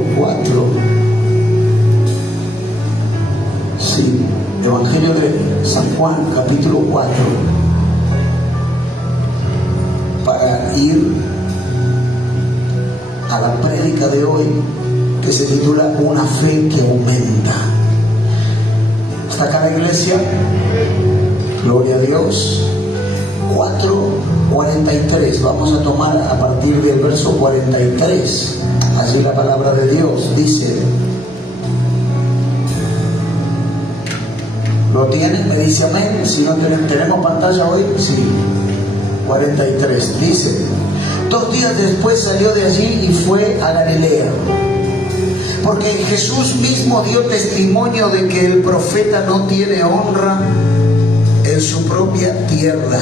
capítulo 4. Sí, Evangelio de San Juan, capítulo 4. Para ir a la prédica de hoy, que se titula Una fe que aumenta. ¿Está acá la iglesia? Gloria a Dios. 4:43. Vamos a tomar a partir del verso 43. Allí la palabra de Dios dice: ¿lo tienen? Me dice amén. Si no tenemos pantalla hoy, sí. 43 dice: 2 días después salió de allí y fue a Galilea, porque Jesús mismo dio testimonio de que el profeta no tiene honra en su propia tierra.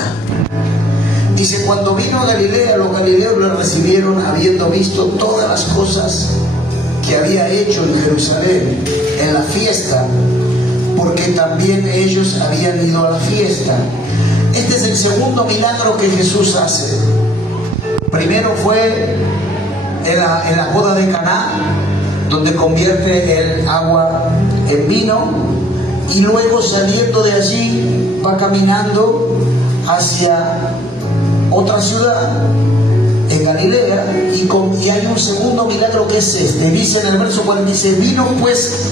Dice: cuando vino a Galilea, los galileos lo recibieron, habiendo visto todas las cosas que había hecho en Jerusalén en la fiesta, porque también ellos habían ido a la fiesta. Este es el segundo milagro que Jesús hace. Primero fue en la boda de Caná, donde convierte el agua en vino, y luego saliendo de allí va caminando hacia otra ciudad en Galilea, y hay un segundo milagro que es este. Dice en el verso 40, dice: vino pues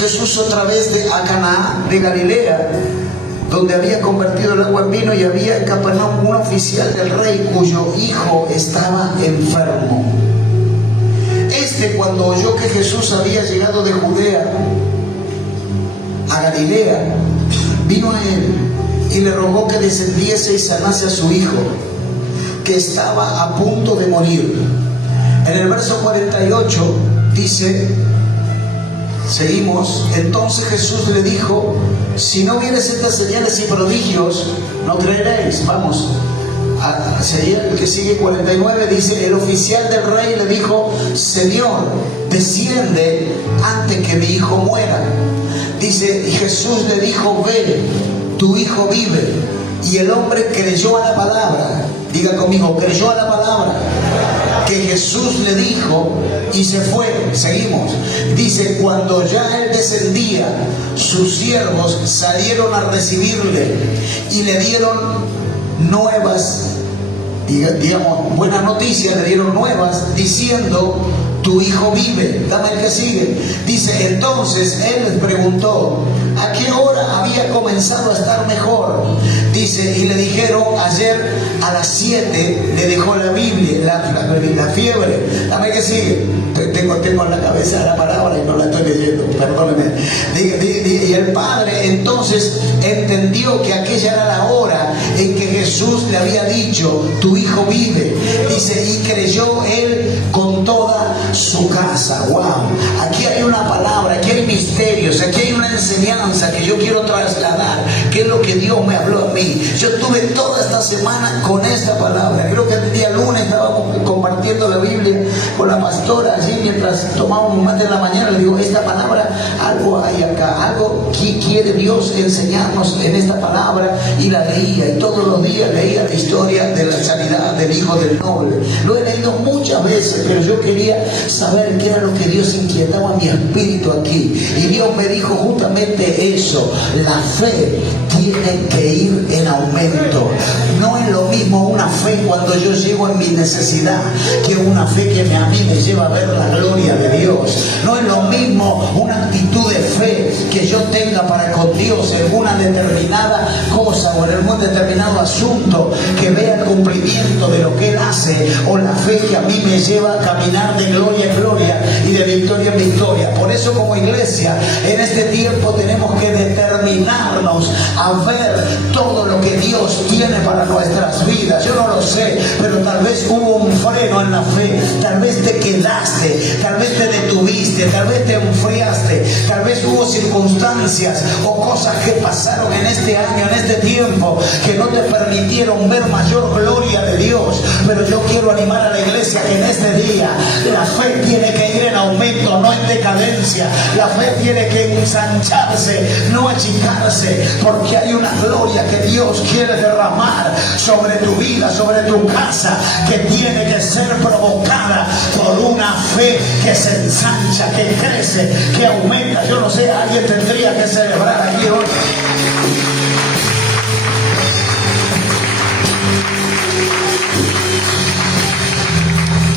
Jesús otra vez a Caná de Galilea, donde había convertido el agua en vino, y había en Capernaum un oficial del rey cuyo hijo estaba enfermo. Cuando oyó que Jesús había llegado de Judea a Galilea, vino a él y le rogó que descendiese y sanase a su hijo, que estaba a punto de morir. En el verso 48 dice, seguimos: entonces Jesús le dijo: si no vieres estas señales y prodigios, no creeréis. Vamos, el que sigue, 49, dice: el oficial del rey le dijo: Señor, desciende antes que mi hijo muera. Dice, y Jesús le dijo: ve, tu hijo vive. Y el hombre creyó a la palabra. Diga conmigo: creyó a la palabra que Jesús le dijo, y se fue. Seguimos. Dice: cuando ya él descendía, sus siervos salieron a recibirle y le dieron nuevas, digamos, buenas noticias, le dieron nuevas diciendo: tu hijo vive. Dame el que sigue. Dice: entonces él les preguntó a qué hora había comenzado a estar mejor. Dice, y le dijeron: ayer a las 7 le dejó la Biblia, la fiebre. Dame el que sigue. Tengo en la cabeza la palabra y no la estoy leyendo, perdóneme. Y el padre entonces entendió que aquella era la hora en que Jesús le había dicho: tu hijo vive. Dice, y creyó él con toda su casa. Wow, aquí hay una palabra, aquí hay misterios, aquí hay una enseñanza que yo quiero trasladar, que es lo que Dios me habló a mí. Yo estuve toda esta semana con esta palabra. Creo que el día lunes estábamos compartiendo la Biblia con la pastora allí mientras tomábamos un mate en la mañana. Le digo: esta palabra, algo hay acá, algo que quiere Dios enseñarnos en esta palabra. Y la leía, y todos los días leía la historia de la sanidad del hijo del noble. Lo he leído muchas veces, pero yo quería saber qué era lo que Dios inquietaba a mi espíritu aquí. Y Dios me dijo justamente eso: la fe tiene que ir en aumento. No es lo mismo una fe cuando yo llego en mi necesidad que una fe que a mí me lleva a ver la gloria de Dios. No es lo mismo una actitud de fe que yo tenga para con Dios en una determinada cosa o en un determinado asunto, que vea el cumplimiento de lo que Él hace, o la fe que a mí me lleva a caminar de gloria en gloria y de victoria en victoria. Por eso, como iglesia, en este tiempo tenemos que determinarnos a ver todo lo que Dios tiene para nuestras vidas. Yo no lo sé, pero tal vez hubo un freno en la fe, tal vez te quedaste, tal vez te detuviste, tal vez te enfriaste, tal vez hubo circunstancias o cosas que pasaron en este año, en este tiempo, que no te permitieron ver mayor gloria de Dios. Pero yo quiero animar a la iglesia que en este día la fe tiene que ir en aumento, no en decadencia. decadencia. La fe tiene que ensancharse, no achicarse, porque hay una gloria que Dios quiere derramar sobre tu vida, sobre tu casa, que tiene que ser provocada por una fe que se ensancha, que crece, que aumenta. Yo no sé, alguien tendría que celebrar aquí hoy.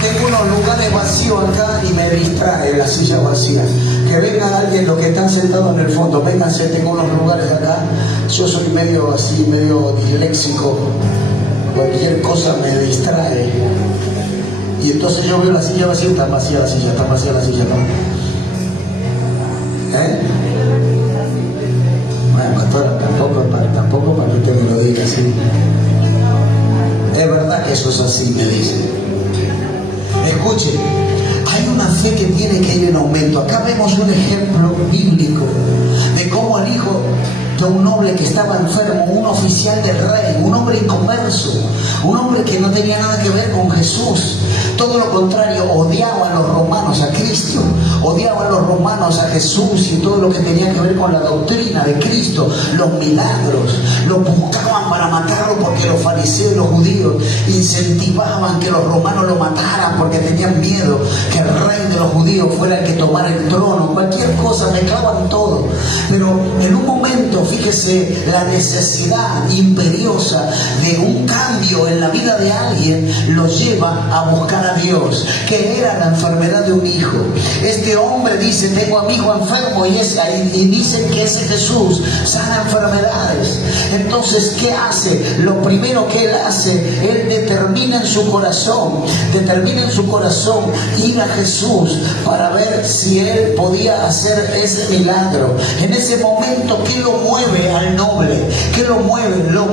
Tengo unos lugares vacíos acá y me distrae la silla vacía. Que venga alguien, los que están sentados en el fondo, vénganse, tengo unos lugares acá. Yo soy medio así, medio disléxico. Cualquier cosa me distrae. Y entonces yo veo la silla vacía, está vacía la silla, ¿no? Bueno, pastora, tampoco para que usted me lo diga así. Es verdad que eso es así, me dice. Escuche, hay una fe que tiene que ir en aumento. Acá vemos un ejemplo bíblico de cómo el hijo de un noble que estaba enfermo, un oficial del rey, un hombre inconverso, un hombre que no tenía nada que ver con Jesús. Todo lo contrario, odiaba a los romanos a Cristo, odiaba a los romanos a Jesús y todo lo que tenía que ver con la doctrina de Cristo, los milagros. Lo buscaban para matarlo porque los fariseos y los judíos incentivaban que los romanos lo mataran porque tenían miedo que el rey de los judíos fuera el que tomara el trono. Cualquier cosa, mezclaban todo. Pero en un momento, fíjese, la necesidad imperiosa de un cambio en la vida de alguien lo lleva a buscar a Dios, que era la enfermedad de un hijo. Este hombre dice: tengo a mi hijo enfermo, y dicen que ese Jesús sana enfermedades. Entonces, ¿qué hace? Lo primero que él hace, él determina en su corazón ir a Jesús para ver si él podía hacer ese milagro. En ese momento, ¿qué lo mueve al noble? ¿Qué lo mueve? Lo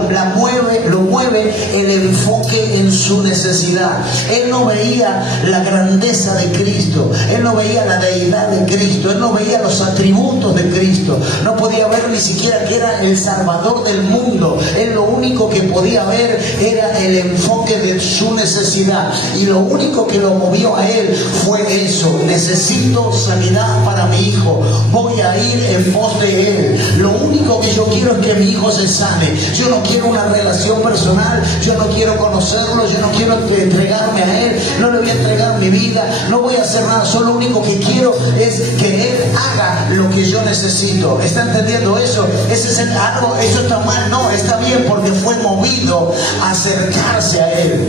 mueve el enfoque en su necesidad. Él no veía la grandeza de Cristo, él no veía la deidad de Cristo, él no veía los atributos de Cristo, no podía ver ni siquiera que era el Salvador del mundo. Él lo único que podía ver era el enfoque de su necesidad, y lo único que lo movió a él fue eso: necesito sanidad para mi hijo, voy a ir en pos de él. Lo único que yo quiero es que mi hijo se sane. Yo no quiero una relación personal, yo no quiero conocerlo, yo no quiero entregarme a él, no le voy a entregar mi vida, no voy a hacer nada. Solo lo único que quiero es que él haga lo que yo necesito. ¿Está entendiendo eso? Ese es algo, eso está mal. No, está bien, porque fue movido a acercarse a él.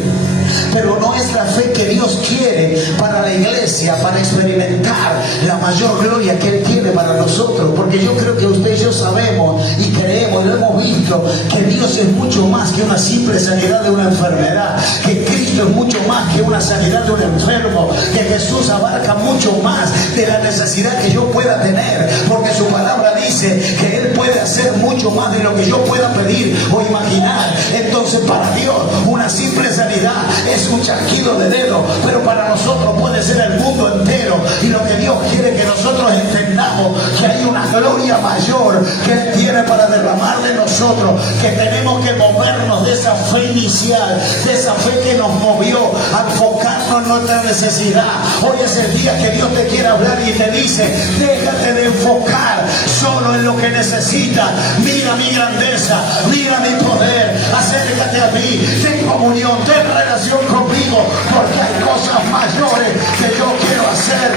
Pero no es la fe que Dios quiere para la iglesia, para experimentar la mayor gloria que Él tiene para nosotros. Porque yo creo que usted y yo sabemos y creemos, lo hemos visto, que Dios es mucho más que una simple sanidad de una enfermedad, que Cristo es mucho más que una sanidad de un enfermo, que Jesús abarca mucho más de la necesidad que yo pueda tener, porque su palabra dice que Él puede hacer mucho más de lo que yo pueda pedir o imaginar. Entonces, para Dios, una simple sanidad es un chasquido de dedo, pero para nosotros puede ser el mundo entero. Y lo que Dios quiere que nosotros entendamos, que hay una gloria mayor que Él tiene para derramar de nosotros, que tenemos que movernos de esa fe inicial, de esa fe que nos movió a enfocarnos en nuestra necesidad. Hoy es el día que Dios te quiere hablar y te dice: déjate de enfocar solo en lo que necesitas, mira mi grandeza, mira mi poder, acércate a mí, ten comunión, ten relación conmigo, porque hay cosas mayores que yo quiero hacer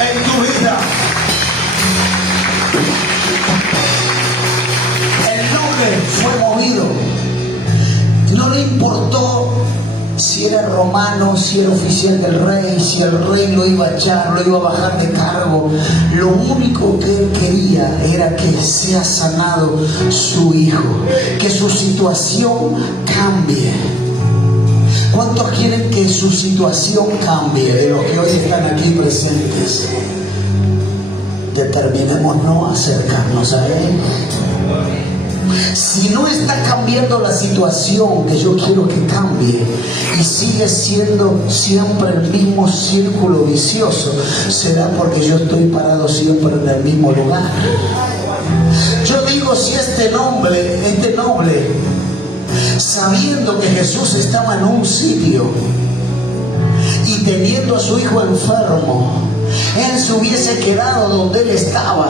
en tu vida. El noble fue movido, no le importó si era romano, si era oficial del rey, si el rey lo iba a echar, lo iba a bajar de cargo. Lo único que él quería era que sea sanado su hijo, que su situación cambie. ¿Cuántos quieren que su situación cambie de los que hoy están aquí presentes? Determinemos no acercarnos a Él. Si no está cambiando la situación que yo quiero que cambie y sigue siendo siempre el mismo círculo vicioso, será porque yo estoy parado siempre en el mismo lugar. Yo digo, si este noble, sabiendo que Jesús estaba en un sitio y teniendo a su hijo enfermo, él se hubiese quedado donde él estaba,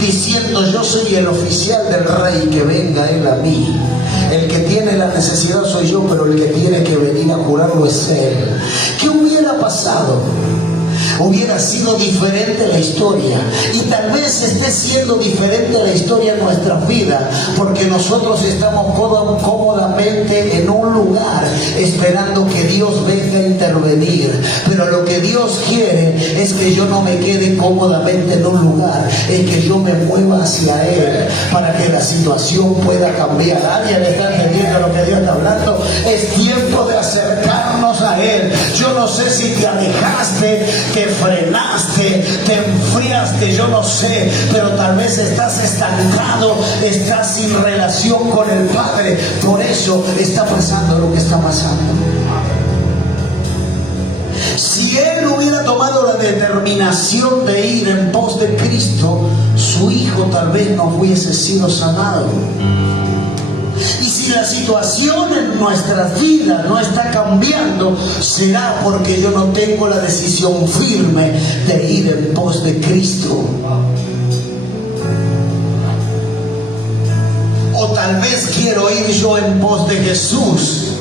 diciendo: yo soy el oficial del rey, que venga él a mí. El que tiene la necesidad soy yo, pero el que tiene que venir a curarlo es él. ¿Qué hubiera pasado? Hubiera sido diferente la historia, y tal vez esté siendo diferente la historia en nuestras vidas, porque nosotros estamos cómodamente en un lugar esperando que Dios venga a intervenir. Pero lo que Dios quiere es que yo no me quede cómodamente en un lugar, es que yo me mueva hacia Él para que la situación pueda cambiar. ¿Alguien está entendiendo lo que Dios está hablando? Es tiempo de acercarnos a Él. Yo no sé si te alejaste, te frenaste, te enfriaste, yo no sé, pero tal vez estás estancado, estás sin relación con el Padre. Por eso está pasando lo que está pasando. Si él hubiera tomado la determinación de ir en pos de Cristo, su hijo tal vez no hubiese sido sanado. Y si la situación en nuestras vidas no está cambiando, será porque yo no tengo la decisión firme de ir en pos de Cristo. O tal vez quiero ir yo en pos de Jesús,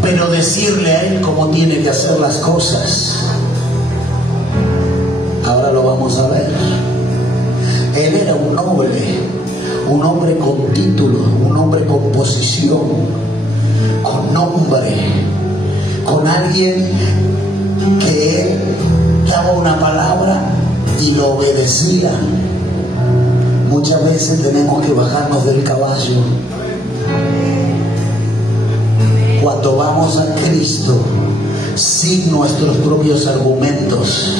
pero decirle a Él cómo tiene que hacer las cosas. Ahora lo vamos a ver. Él era un noble, un hombre con título, un hombre con posición, con nombre, con alguien que él daba una palabra y lo obedecía. Muchas veces tenemos que bajarnos del caballo cuando vamos a Cristo, sin nuestros propios argumentos,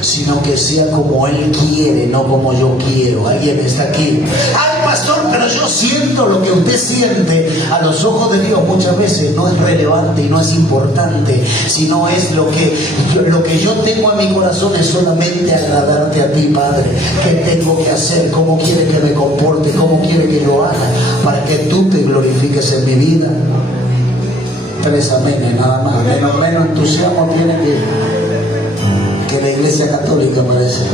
sino que sea como Él quiere, no como yo quiero. ¿Alguien está aquí? ¡Ay, pastor, pero yo siento! Lo que usted siente a los ojos de Dios muchas veces no es relevante y no es importante, sino es lo que yo tengo en mi corazón es solamente agradarte a ti, Padre. ¿Qué tengo que hacer? ¿Cómo quiere que me comporte? ¿Cómo quiere que lo haga? Para que tú te glorifiques en mi vida. 3 amenes, nada más. Menos entusiasmo tiene que la Iglesia Católica, parece.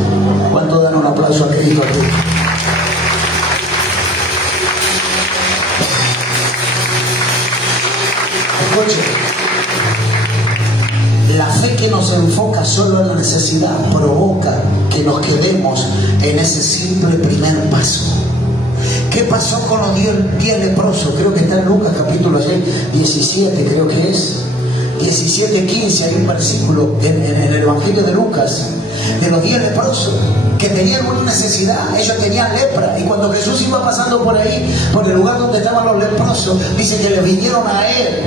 ¿Cuánto dan un aplauso a Cristo aquí? Escuche, la fe que nos enfoca solo en la necesidad provoca que nos quedemos en ese simple primer paso. ¿Qué pasó con los 10 leprosos? Creo que está en Lucas capítulo 17, creo que es 17:15. Hay un versículo en el Evangelio de Lucas de los 10 leprosos que tenían una necesidad. Ellos tenían lepra, y cuando Jesús iba pasando por ahí, por el lugar donde estaban los leprosos, dice que le vinieron a él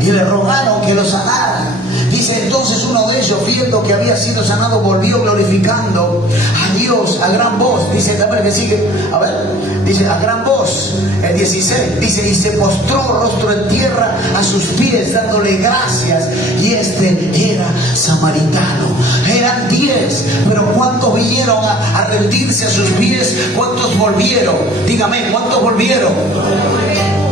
y le rogaron que lo sanara. Dice: entonces uno de ellos, viendo que había sido sanado, volvió glorificando a Dios a gran voz. Dice también que sigue, a ver, dice a gran voz, el 16, dice: y se postró rostro en tierra a sus pies, dándole gracias. Y este era samaritano. Eran 10, pero ¿cuántos vinieron a rendirse a sus pies? ¿Cuántos volvieron? Dígame, ¿cuántos volvieron?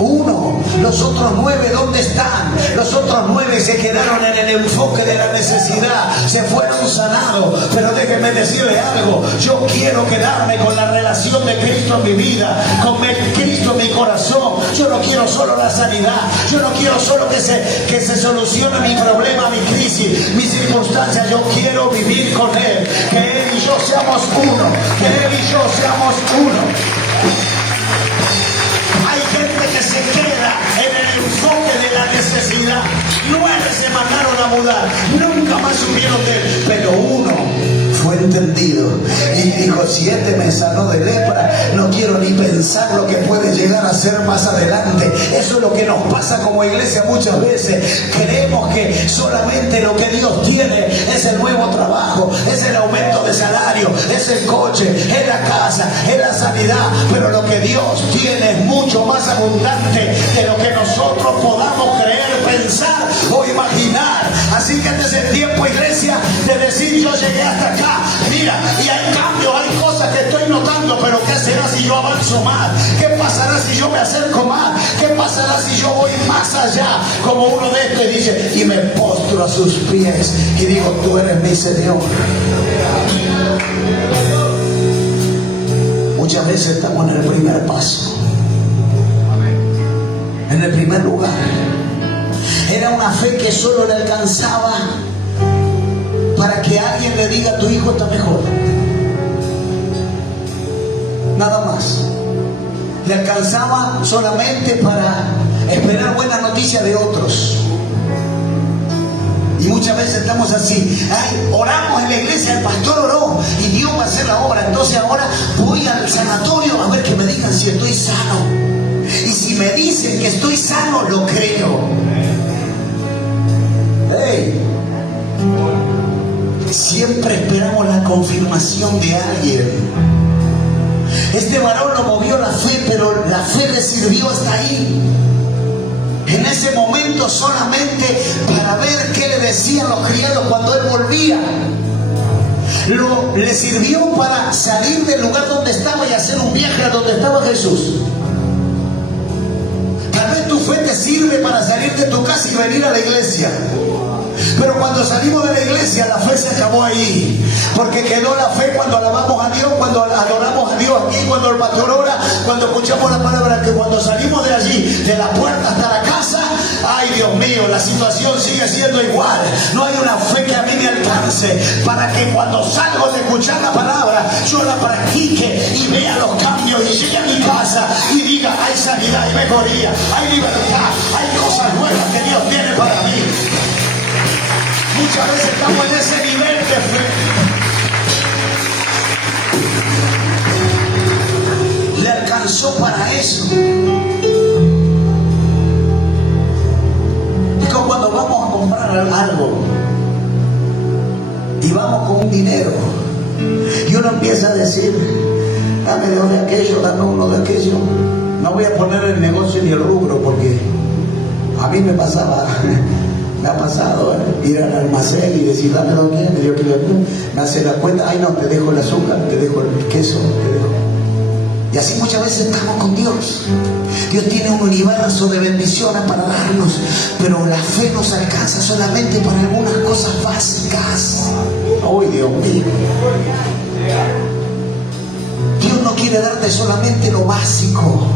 1. Los otros 9, ¿dónde están? Los otros 9 se quedaron en el enfoque de la necesidad, se fueron sanados. Pero déjenme decirle algo: yo quiero quedarme con la relación de Cristo en mi vida, con Cristo en mi corazón. Yo no quiero solo la sanidad, yo no quiero solo que se solucione mi problema, mi crisis, mis circunstancias. Yo quiero vivir con Él, que Él y yo seamos uno, que Él y yo seamos uno. Hay gente que se queda en el enfoque de la necesidad. 9 se mandaron a mudar, nunca más supieron de él, pero uno fue entendido y dijo: si este me sanó de lepra, no quiero ni pensar lo que puede llegar a ser más adelante. Eso es lo que nos pasa como iglesia muchas veces. Creemos que solamente lo que Dios tiene es el nuevo trabajo, es el aumento de salario, es el coche, es la casa, es la sanidad, pero lo que Dios tiene es mucho más abundante de lo que nosotros podamos creer, pensar o imaginar. Así que este es el tiempo, iglesia, de decir: yo llegué hasta acá. Mira, y hay cambios, hay cosas que estoy notando, pero ¿qué será si yo avanzo más? ¿Qué pasará si yo me acerco más? ¿Qué pasará si yo voy más allá? Como uno de estos dice: y me postro rostro a sus pies y digo, tú eres mi Señor. Muchas veces estamos en el primer paso, en el primer lugar. Era una fe que solo le alcanzaba para que alguien le diga, tu hijo está mejor. Nada más. Le alcanzaba solamente para esperar buena noticia de otros. Y muchas veces estamos así. Ay, oramos en la iglesia, el pastor oró y Dios va a hacer la obra. Entonces ahora voy al sanatorio a ver que me digan si estoy sano. Y si me dicen que estoy sano, lo creo. Hey. Siempre esperamos la confirmación de alguien. Este varón lo movió la fe, pero la fe le sirvió hasta ahí. En ese momento solamente para ver qué le decían los criados cuando él volvía. Le sirvió para salir del lugar donde estaba y hacer un viaje a donde estaba Jesús. Tal vez tu fe te sirve para salir de tu casa y venir a la iglesia. Pero cuando salimos de la iglesia, la fe se acabó ahí. Porque quedó la fe cuando alabamos a Dios, cuando adoramos a Dios aquí, cuando el pastor ora, cuando escuchamos la palabra. Que cuando salimos de allí, de la puerta hasta la casa, ay Dios mío, la situación sigue siendo igual. No hay una fe que a mí me alcance para que cuando salgo de escuchar la palabra, yo la practique y vea los cambios y llegue a mi casa y diga, hay sanidad, hay mejoría, hay libertad, hay cosas nuevas que Dios tiene para mí. Muchas veces estamos en ese nivel de fe. Le alcanzó para eso. Es como cuando vamos a comprar algo y vamos con un dinero y uno empieza a decir, dame dos de aquello, dame uno de aquello. No voy a poner el negocio ni el rubro porque a mí me pasaba. Me ha pasado ir al almacén y decir, dame lo que me hace la cuenta, ay no, te dejo el azúcar, te dejo el queso, te dejo. Y así muchas veces estamos con Dios. Dios tiene un universo de bendiciones para darnos, pero la fe nos alcanza solamente para algunas cosas básicas. ¡Ay, Dios mío! Dios no quiere darte solamente lo básico.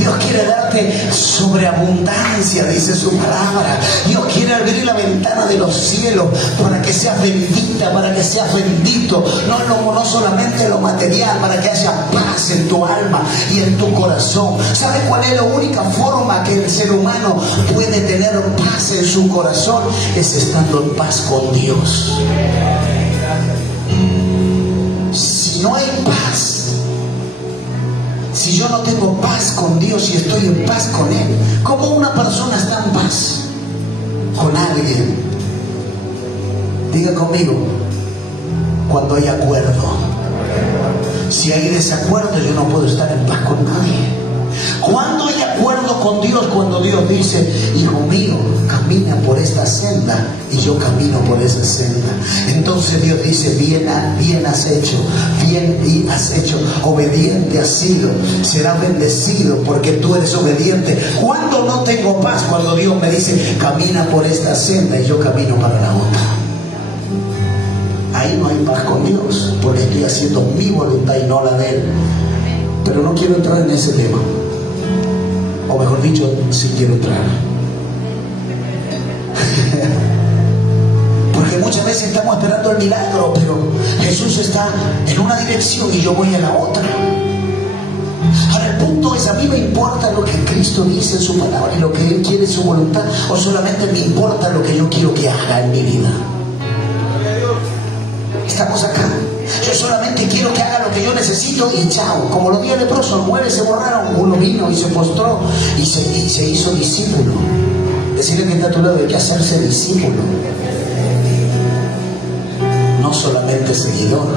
Dios quiere darte sobreabundancia, dice su palabra. Dios quiere abrir la ventana de los cielos para que seas bendita, para que seas bendito. No solamente lo material, para que haya paz en tu alma y en tu corazón. ¿Sabes cuál es la única forma que el ser humano puede tener paz en su corazón? Es estando en paz con Dios. Si no hay paz, si yo no tengo paz con Dios y estoy en paz con Él, ¿cómo una persona está en paz con alguien? Diga conmigo, cuando hay acuerdo. Si hay desacuerdo, yo no puedo estar en paz con nadie. Cuando hay acuerdo con Dios, cuando Dios dice, hijo mío, camina por esta senda y yo camino por esa senda. Entonces Dios dice, bien has hecho, obediente has sido, serás bendecido porque tú eres obediente. Cuando no tengo paz, cuando Dios me dice, camina por esta senda y yo camino para la otra. Ahí no hay paz con Dios, porque estoy haciendo mi voluntad y no la de Él. Pero no quiero entrar en ese tema. O mejor dicho, sí quiero entrar. Porque muchas veces estamos esperando el milagro, pero Jesús está en una dirección y yo voy a la otra. Ahora el punto es, a mí me importa lo que Cristo dice en su palabra y lo que Él quiere en su voluntad, o solamente me importa lo que yo quiero que haga en mi vida. Estamos acá. Yo solamente quiero que haga lo que yo necesito y chao. Como los 10 leprosos, los 9 se borraron. Uno vino y se postró y se hizo discípulo. Decirle que está a tu lado, hay que hacerse discípulo. No solamente seguidor.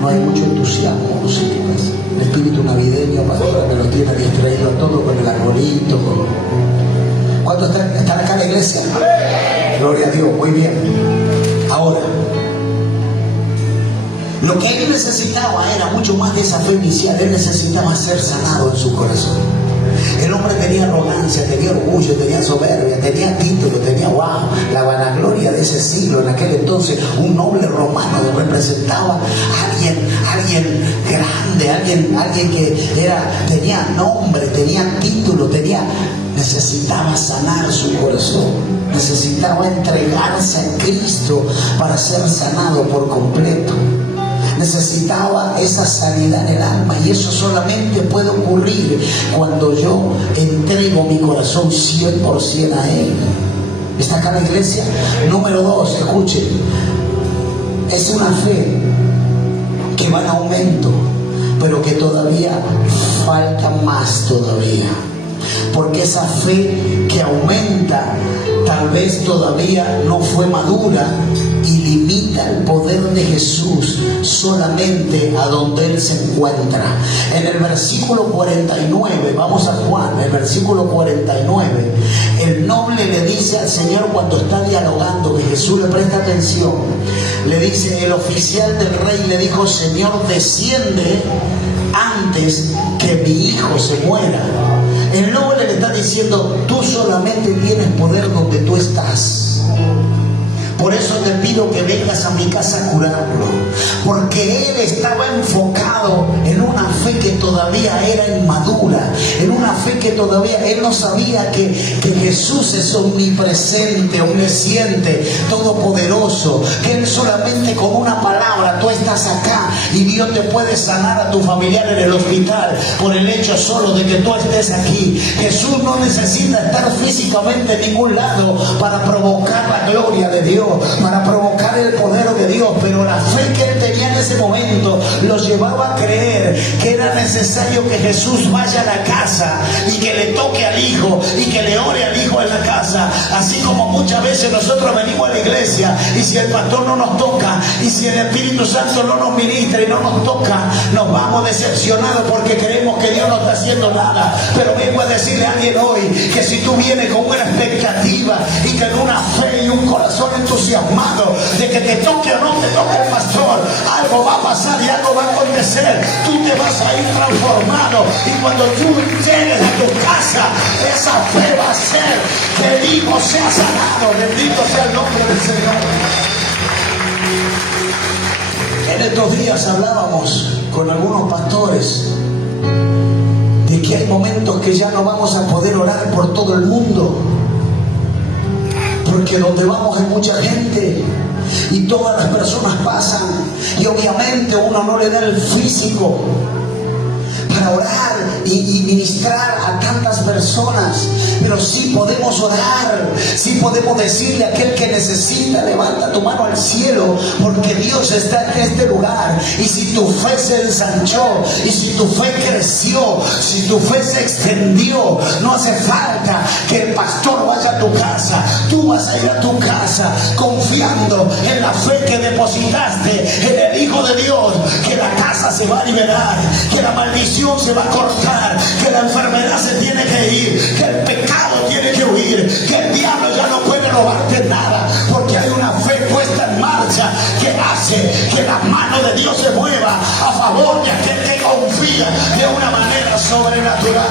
No hay mucho entusiasmo, ¿no? El espíritu navideño, pastor, me lo tiene distraído todo con el arbolito. ¿Cuántos están acá en la iglesia? Gloria a Dios, muy bien. Ahora, lo que él necesitaba era mucho más de esa fe inicial. Él necesitaba ser sanado en su corazón. El hombre tenía arrogancia, tenía orgullo, tenía soberbia, tenía título, tenía la vanagloria de ese siglo. En aquel entonces un noble romano representaba a alguien grande, alguien que tenía nombre, tenía título, necesitaba sanar su corazón, necesitaba entregarse a Cristo para ser sanado por completo. Necesitaba esa sanidad en el alma, y eso solamente puede ocurrir cuando yo entrego mi corazón 100% a Él. ¿Está acá la iglesia? Número 2, escuchen, es una fe que va en aumento, pero que todavía falta más todavía. Porque esa fe que aumenta tal vez todavía no fue madura y limita el poder de Jesús solamente a donde Él se encuentra. En el versículo 49, vamos a Juan, el versículo 49, el noble le dice al Señor cuando está dialogando, que Jesús le presta atención, le dice, el oficial del rey le dijo, Señor, desciende antes que mi hijo se muera. El noble le está diciendo, tú solamente tienes poder donde tú estás. Por eso te pido que vengas a mi casa a curarlo. Porque él estaba enfocado en una fe que todavía era inmadura. En una fe que todavía él no sabía que Jesús es omnipresente, omnisciente, todopoderoso. Que él solamente con una palabra, tú estás acá y Dios te puede sanar a tu familiar en el hospital por el hecho solo de que tú estés aquí. Jesús no necesita estar físicamente en ningún lado para provocar la gloria de Dios, para provocar el poder de Dios, pero la fe que él tenía en ese momento lo llevaba a creer que era necesario que Jesús vaya a la casa y que le toque al hijo y que le ore al hijo en la casa. Así como muchas veces nosotros venimos a la iglesia y si el pastor no nos toca y si el Espíritu Santo no nos ministra y no nos toca, nos vamos decepcionados porque creemos que Dios no está haciendo nada. Pero vengo a decirle a alguien hoy que si tú vienes con una expectativa y que en una fe y un corazón entusiasmado de que te toque o no te toque el pastor, algo va a pasar y algo va a acontecer. Tú te vas a ir transformado, y cuando tú llegues a tu casa, esa fe va a ser que el hijo sea sanado. Bendito sea el nombre del Señor. En estos días hablábamos con algunos pastores de que hay momentos que ya no vamos a poder orar por todo el mundo, porque donde vamos hay mucha gente y todas las personas pasan, y obviamente uno no le da el físico para orar y ministrar a tantas personas, pero sí podemos orar, sí podemos decirle a aquel que necesita, levanta tu mano al cielo, porque Dios está en este lugar. Y si tu fe se ensanchó, y si tu fe creció, si tu fe se extendió, no hace falta que el pastor vaya a tu casa, tú vas a ir a tu casa confiando en la fe que depositaste en el Hijo de Dios, que la casa se va a liberar, que la maldición se va a cortar, que la enfermedad se tiene que ir, que el pecado tiene que huir, que el diablo ya no puede robarte nada, porque hay una fe puesta en marcha que hace que la mano de Dios se mueva a favor de aquel que confía de una manera sobrenatural.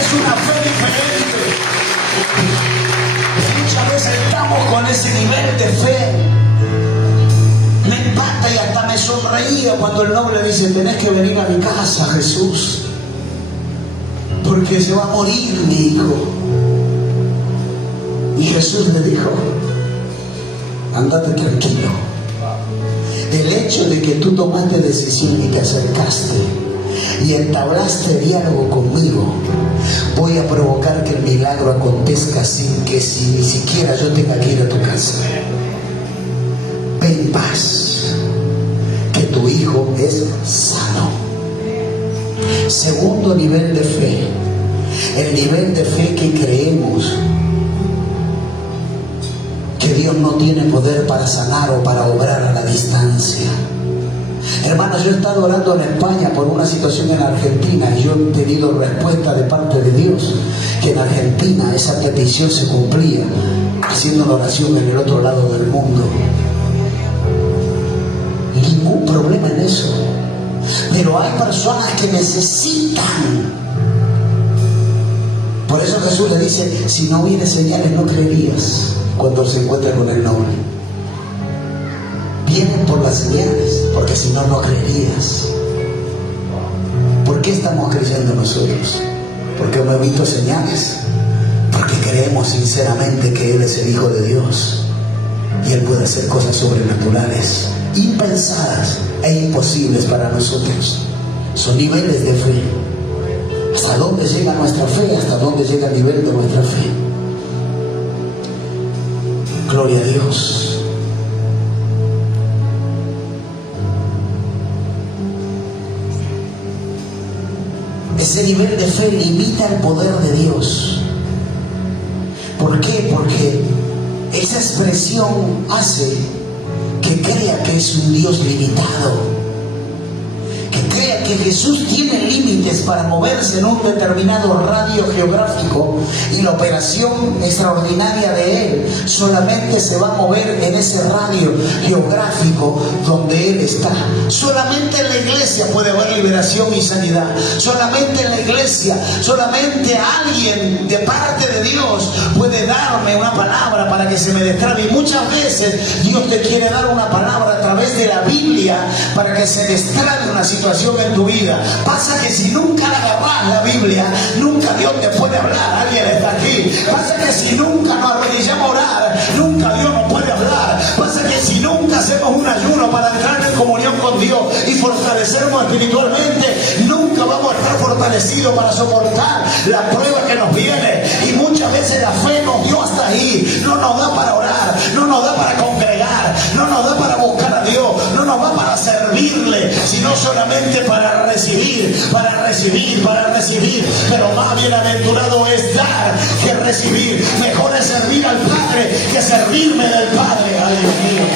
Es una fe diferente. Muchas veces estamos con ese nivel de fe. Me impacta y hasta me sonreía cuando el noble dice, tenés que venir a mi casa, Jesús, porque se va a morir mi hijo. Y Jesús le dijo, andate tranquilo. El hecho de que tú tomaste decisión y te acercaste y entablaste diálogo conmigo, voy a provocar que el milagro acontezca sin que ni siquiera yo tenga que ir a tu casa. Ve en paz, que tu hijo es sano. Segundo nivel de fe, el nivel de fe que creemos que Dios no tiene poder para sanar o para obrar a la distancia. Hermanos, yo he estado orando en España por una situación en Argentina y yo he tenido respuesta de parte de Dios que en Argentina esa petición se cumplía haciendo la oración en el otro lado del mundo. Ningún problema en eso. pero hay personas que necesitan. Por eso Jesús le dice, si no hubiera señales no creerías cuando se encuentra con el noble. Vienen por las señales, porque si no, no creerías. ¿Por qué estamos creyendo nosotros? Porque hemos visto señales, porque creemos sinceramente que Él es el Hijo de Dios y Él puede hacer cosas sobrenaturales, impensadas e imposibles para nosotros. Son niveles de fe. ¿Hasta dónde llega nuestra fe? ¿Hasta dónde llega el nivel de nuestra fe? Gloria a Dios. Ese nivel de fe limita el poder de Dios. ¿Por qué? Porque esa expresión hace que crea que es un Dios limitado, que crea que Jesús tiene límites para moverse en un determinado radio geográfico y la operación extraordinaria de Él solamente se va a mover en ese radio geográfico donde Él está. Solamente en la iglesia puede haber liberación y sanidad. Solamente en la iglesia, solamente alguien de parte de Dios puede darme una palabra para que se me destrabe. Y muchas veces Dios te quiere dar una palabra a través de la Biblia para que se destrabe una situación en tu vida. Pasa que si nunca agarras la Biblia, nunca Dios te puede hablar. Alguien está aquí. Pasa que si nunca nos arrodillamos a orar, nunca Dios nos puede hablar. Pasa que si nunca hacemos un ayuno para entrar en comunión con Dios y fortalecernos espiritualmente, nunca vamos a estar fortalecidos para soportar la prueba que nos viene. Y muchas veces la fe nos dio hasta ahí. No nos da para orar, no nos da para congregar, no nos da para buscar a Dios, no nos va para servirle, sino solamente para recibir, para recibir, para recibir. Pero más bienaventurado es dar que recibir. Mejor es servir al Padre que servirme del Padre. Ay, Dios mío.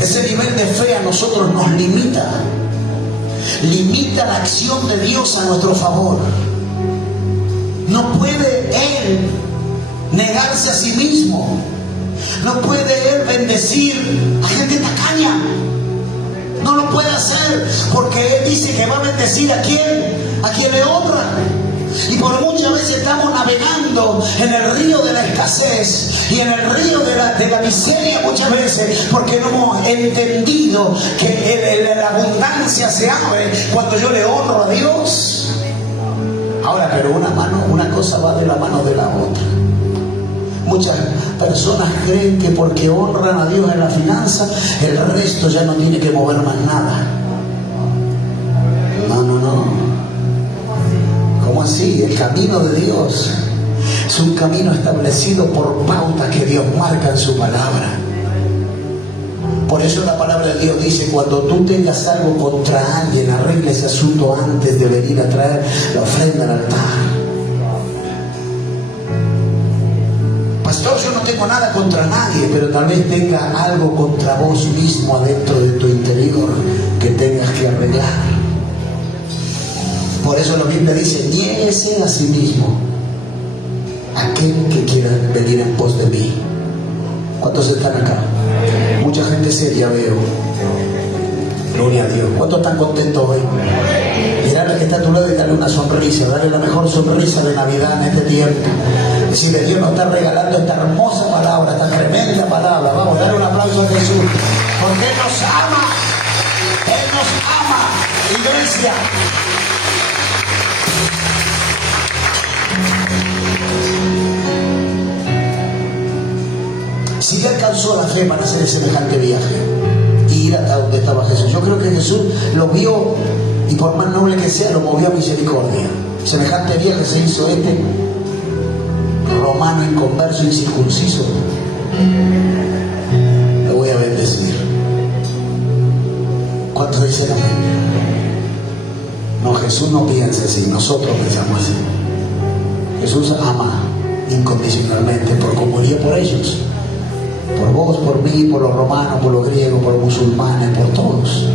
Ese nivel de fe a nosotros nos limita. Limita la acción de Dios a nuestro favor. No puede Él negarse a sí mismo. No puede Él bendecir a gente tacaña. No lo puede hacer, porque Él dice que va a bendecir a quien le honra. Y por muchas veces estamos navegando en el río de la escasez y en el río de la miseria muchas veces, porque no hemos entendido que la abundancia se abre cuando yo le honro a Dios. Ahora, pero una cosa va de la mano de la otra. Muchas personas creen que porque honran a Dios en la finanza, el resto ya no tiene que mover más nada. No. ¿Cómo así? El camino de Dios es un camino establecido por pautas que Dios marca en su palabra. Por eso la palabra de Dios dice, cuando tú tengas algo contra alguien, arregla ese asunto antes de venir a traer la ofrenda al altar. Pastor, yo no tengo nada contra nadie, pero tal vez tenga algo contra vos mismo adentro de tu interior que tengas que arreglar. Por eso la Biblia dice, niéguese a sí mismo aquel que quiera venir en pos de mí. ¿Cuántos están acá? Mucha gente seria veo. Gloria a Dios. ¿Cuántos están contentos hoy? Mirarle que está a tu lado y darle una sonrisa. Darle la mejor sonrisa de Navidad en este tiempo. Decirle, Dios nos está regalando esta hermosa palabra, esta tremenda palabra. Vamos, darle un aplauso a Jesús. Porque Él nos ama. Él nos ama. Iglesia. Si le alcanzó la fe para hacer semejante viaje y ir hasta donde estaba Jesús, yo creo que Jesús lo vio y por más noble que sea, lo movió a misericordia. Semejante viaje se hizo romano, inconverso, incircunciso. Lo voy a bendecir. ¿Cuántos dicen amén? No, Jesús no piensa así, nosotros pensamos así. Jesús ama incondicionalmente porque murió por ellos. Por vos, por mí, por los romanos, por los griegos, por los musulmanes, por todos.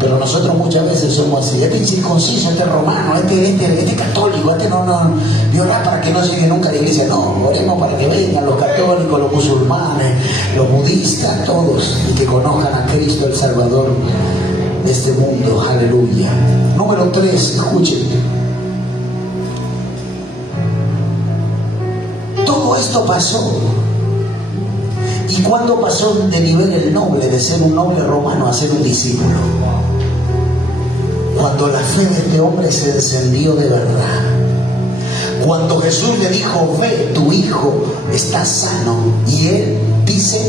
Pero nosotros muchas veces somos así: este incircunciso, este romano, este católico, este no viola para que no llegue nunca a la iglesia. No, oremos para que vengan los católicos, los musulmanes, los budistas, todos, y que conozcan a Cristo el Salvador de este mundo. Aleluya. Número 3, escuchen. Todo esto pasó. ¿Y cuándo pasó de nivel el noble, de ser un noble romano, a ser un discípulo? Cuando la fe de este hombre se encendió de verdad. Cuando Jesús le dijo: ve, tu hijo está sano. Y él, dice,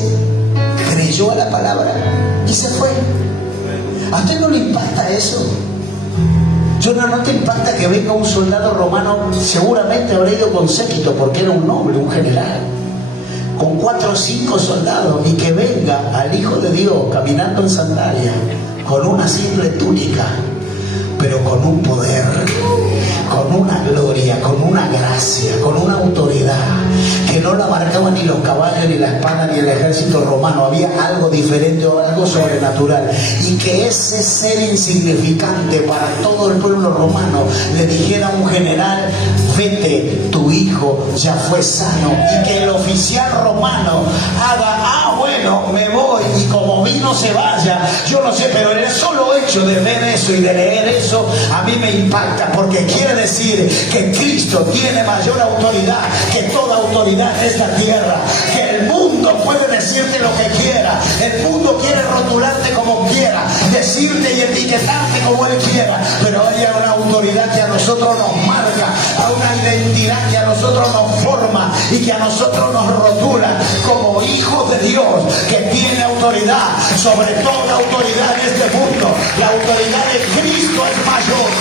creyó a la palabra y se fue. ¿A usted no le impacta eso? ¿No te impacta que venga un soldado romano? Seguramente habrá ido con séquito, porque era un noble, un general, con 4 o 5 soldados, y que venga al Hijo de Dios caminando en sandalia, con una simple túnica, pero con un poder, con una gloria, con una gracia, con una autoridad que no la marcaban ni los caballos, ni la espada, ni el ejército romano. Había algo diferente, algo sobrenatural, y que ese ser insignificante para todo el pueblo romano le dijera a un general: vete, tu hijo ya fue sano. Y que el oficial romano haga: bueno, me voy, y como vino se vaya. Yo no sé, pero el solo hecho de ver eso y de leer eso a mí me impacta, porque quiere decir que Cristo tiene mayor autoridad que toda autoridad en esta tierra. Que el mundo puede decirte lo que quiera, el mundo quiere rotularte como quiera, decirte y etiquetarte como él quiera, pero hay una autoridad que a nosotros nos marca, a una identidad que a nosotros nos forma y que a nosotros nos rotula como hijos de Dios, que tiene autoridad sobre toda autoridad en este mundo. La autoridad de Cristo es mayor.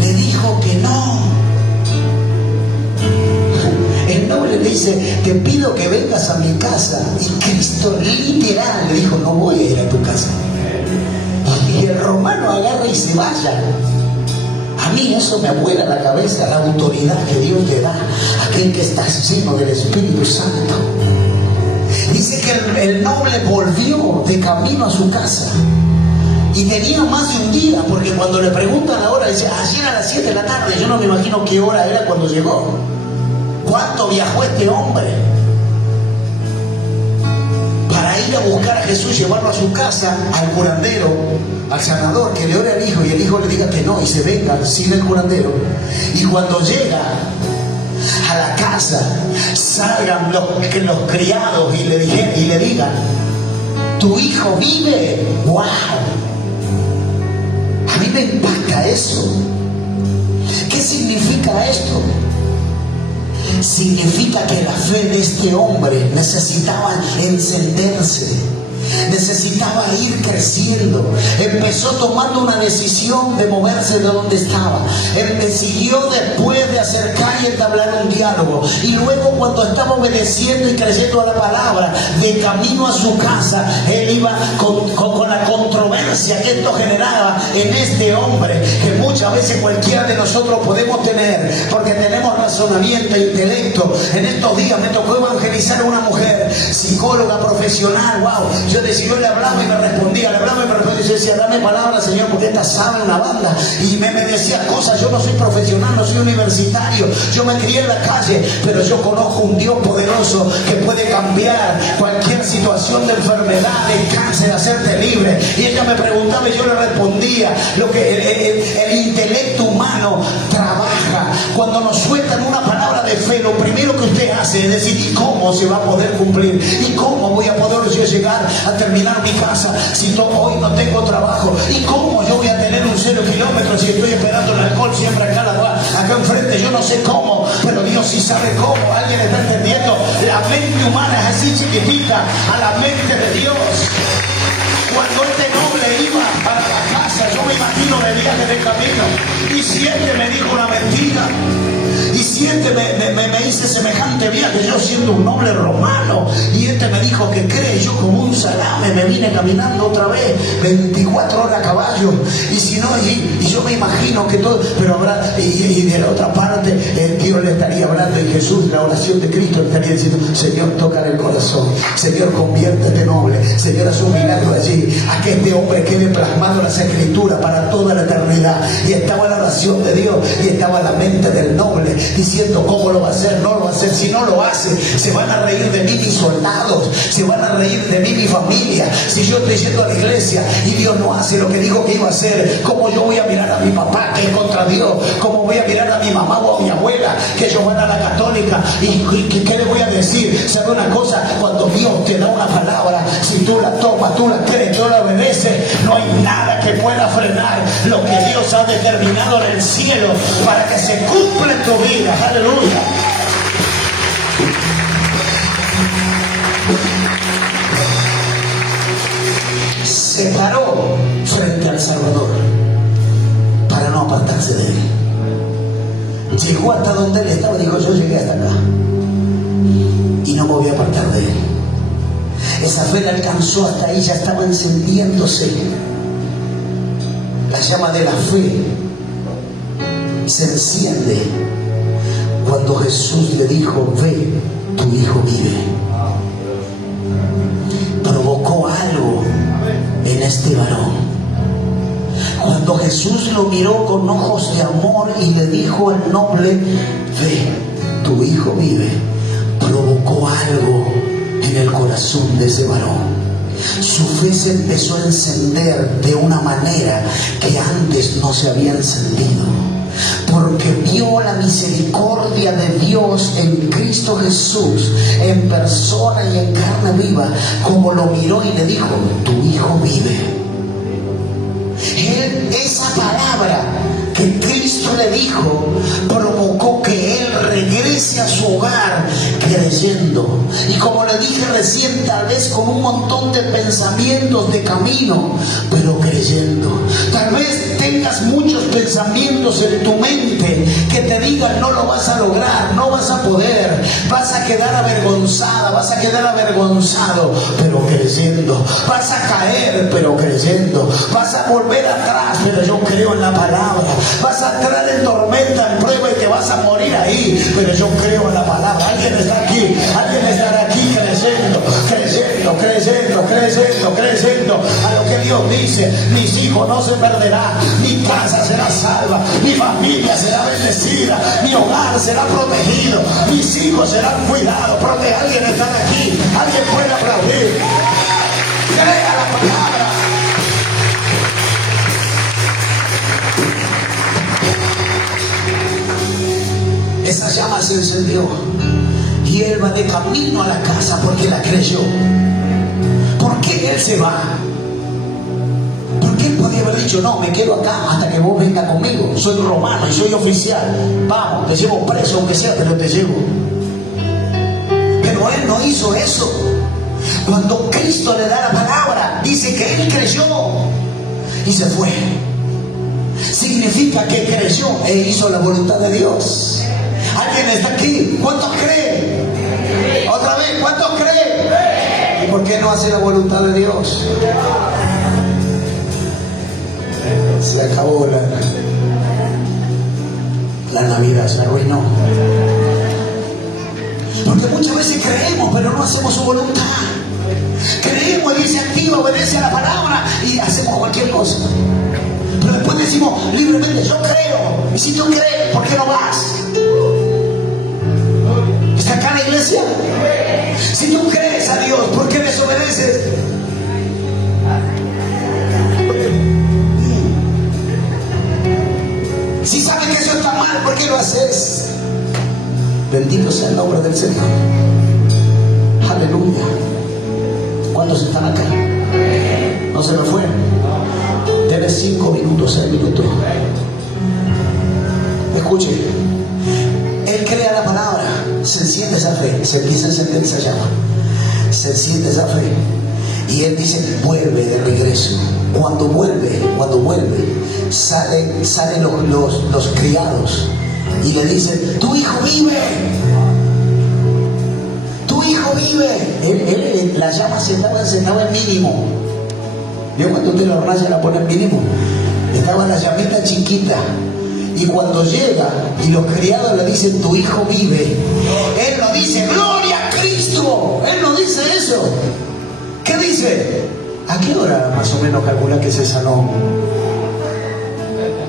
Le dijo que no. El noble le dice: te pido que vengas a mi casa. Y Cristo literal le dijo: no voy a ir a tu casa. Y el romano agarra y se vaya. A mí eso me vuela la cabeza, la autoridad que Dios le da a aquel que está lleno del Espíritu Santo. Dice que el noble volvió de camino a su casa y tenía más de un día, porque cuando le preguntan la hora, dice: ayer a las 7 de la tarde. Yo no me imagino qué hora era cuando llegó. ¿Cuánto viajó este hombre para ir a buscar a Jesús, llevarlo a su casa, al curandero, al sanador, que le ore al hijo y el hijo le diga que no y se venga sin el curandero? Y cuando llega a la casa, salgan los criados y le digan: tu hijo vive. ¡Wow! A mí me impacta eso. ¿Qué significa esto? Significa que la fe de este hombre necesitaba encenderse, necesitaba ir creciendo. Empezó tomando una decisión de moverse de donde estaba. Él siguió después de acercar y entablar un diálogo, y luego, cuando estaba obedeciendo y creyendo a la palabra, de camino a su casa, él iba con la controversia que esto generaba en este hombre, que muchas veces cualquiera de nosotros podemos tener, porque tenemos razonamiento e intelecto. En estos días me tocó evangelizar a una mujer, psicóloga profesional. Wow, yo le hablaba y me respondía, y yo decía: dame palabra, Señor, porque esta sabe una banda. Y me decía cosas. Yo no soy profesional, no soy universitario, yo me crié en la calle, pero yo conozco un Dios poderoso que puede cambiar cualquier situación de enfermedad, de cáncer, hacerte libre. Y ella me preguntaba y yo le respondía. Lo que el intelecto humano trabaja cuando nos sueltan una palabra de fe. Lo primero que usted hace es decir: ¿y cómo se va a poder cumplir? ¿Y cómo voy a poder yo llegar a terminar mi casa si hoy no tengo trabajo? ¿Y cómo yo voy a tener un 0 kilómetros si estoy esperando el alcohol siempre acá enfrente? Yo no sé cómo, pero Dios sí sabe cómo. ¿Alguien está entendiendo? La mente humana es así chiquitita a la mente de Dios. Cuando este noble iba para la casa, yo me imagino de viaje de camino, y si este me dijo una mentira, y si este me hice semejante viaje, yo siendo un noble romano, y este me dijo que cree que yo como un salame me vine caminando otra vez 24 horas a caballo, y si no, y yo me imagino que todo, pero habrá, y de la otra parte Dios le estaría hablando, y Jesús, la oración de Cristo, le estaría diciendo: Señor, toca el corazón, Señor, conviértete noble, Señor, haz un milagro allí, a que este hombre quede plasmado en las Escrituras para toda la eternidad. Y estaba la oración de Dios, y estaba la mente del noble diciendo: ¿cómo lo va a hacer? No lo va a hacer. Si no lo hace, se van a reír de mí mis soldados, se van a reír de mí mi familia. Si yo estoy yendo a la iglesia y Dios no hace lo que dijo que iba a hacer, ¿cómo yo voy a mirar a mi papá, que es contra Dios? ¿Cómo voy a mirar a mi mamá o a mi abuela, que ellos van a la católica? ¿Y qué le voy a decir? ¿Sabe una cosa? Cuando Dios te da una palabra, si tú la tomas, tú la crees, tú la obedeces, no hay nada que pueda frenar lo que Dios ha determinado en el cielo para que se cumpla en tu vida. Aleluya. Se paró frente al Salvador para no apartarse de él. Llegó hasta donde él estaba y dijo: yo llegué hasta acá y no me voy a apartar de él. Esa fe le alcanzó hasta ahí, ya estaba encendiéndose. La llama de la fe se enciende cuando Jesús le dijo: ve, tu hijo vive. Provocó algo en este varón. Cuando Jesús lo miró con ojos de amor y le dijo al noble: ve, tu hijo vive, provocó algo en el corazón de ese varón. Su fe se empezó a encender de una manera que antes no se había encendido, porque vio la misericordia de Dios en Cristo Jesús, en persona y en carne viva, como lo miró y le dijo: tu hijo vive. Esa palabra que Cristo le dijo provocó que él regrese a su hogar creyendo. Y como le dije recién, tal vez con un montón de pensamientos de camino, pero creyendo. Tal vez tengas muchos pensamientos en tu mente que te digan: no lo vas a lograr, no vas a poder, vas a quedar avergonzada, vas a quedar avergonzado, pero creyendo. Vas a caer, pero creyendo. Vas a volver atrás, pero yo creo en la palabra. Vas a entrar en tormenta, en prueba, y te vas a morir ahí, pero yo creo en la palabra. Alguien está aquí, alguien estará aquí creyendo, creyendo, creyendo, creyendo, creyendo a lo que Dios dice. Mis hijos no se perderán, mi casa será salva, mi familia será bendecida, mi hogar será protegido, mis hijos serán cuidados. Alguien está aquí, alguien puede aplaudir. Crea la palabra. Esa llama se encendió y él va de camino a la casa porque la creyó. ¿Por qué él se va? Porque él podía haber dicho: no, me quedo acá hasta que vos vengas conmigo, soy romano y soy oficial, vamos, te llevo preso aunque sea, pero te llevo. Pero él no hizo eso. Cuando Cristo le da la palabra, dice que él creyó y se fue. Significa que creyó e hizo la voluntad de Dios. ¿Alguien está aquí? ¿Cuántos creen? Otra vez, ¿cuántos creen? ¿Y por qué no hace la voluntad de Dios? Se acabó la Navidad, se arruinó. Porque muchas veces creemos, pero no hacemos su voluntad. Creemos y dice: activa, obedece a la palabra, y hacemos cualquier cosa. Pero después decimos libremente: yo creo. Y si tú crees, ¿por qué no vas? ¿Está acá en la iglesia? Si tú crees a Dios, ¿por qué desobedeces? Si sabes que eso está mal, ¿por qué lo haces? Bendito sea el nombre del Señor. Aleluya. ¿Cuántos están acá? ¿No se me fue? Debe 5 minutos, 6 minutos. Escuche. Él crea la palabra, se enciende esa fe, se empieza a encender esa llama, se enciende esa fe, y él dice: vuelve de regreso. Cuando vuelve, salen los criados y le dicen: tu hijo vive, tu hijo vive. La llama se estaba en mínimo. Yo cuando usted la hornalla la pone en mínimo, estaba la llamita chiquita. Y cuando llega y los criados le dicen, tu hijo vive, él no dice, gloria a Cristo. Él no dice eso. ¿Qué dice? ¿A qué hora más o menos calcula que se sanó?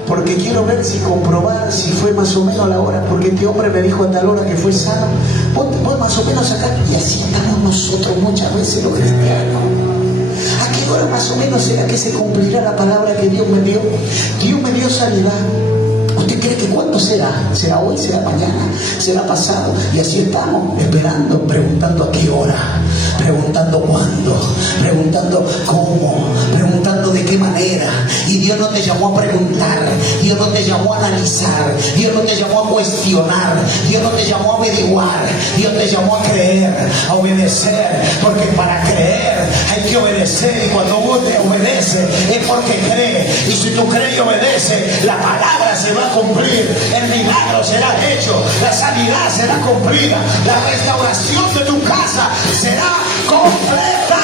Porque quiero ver si comprobar si fue más o menos a la hora, porque este hombre me dijo a tal hora que fue sano. Vos más o menos acá, y así estamos nosotros muchas veces los cristianos. ¿A qué hora más o menos será que se cumplirá la palabra que Dios me dio? Dios me dio sanidad. ¿Usted cree que cuándo será? ¿Será hoy? ¿Será mañana? ¿Será pasado? Y así estamos esperando, preguntando a qué hora, preguntando cuándo, preguntando cómo, preguntando de qué manera. Y Dios no te llamó a preguntar, Dios no te llamó a analizar, Dios no te llamó a cuestionar, Dios no te llamó a averiguar, Dios te llamó a creer, a obedecer, porque para creer hay que obedecer, y cuando uno te obedece es porque cree, y si tú crees y obedeces, la palabra se va a cumplir, el milagro será hecho, la sanidad será cumplida, la restauración de tu casa será completa.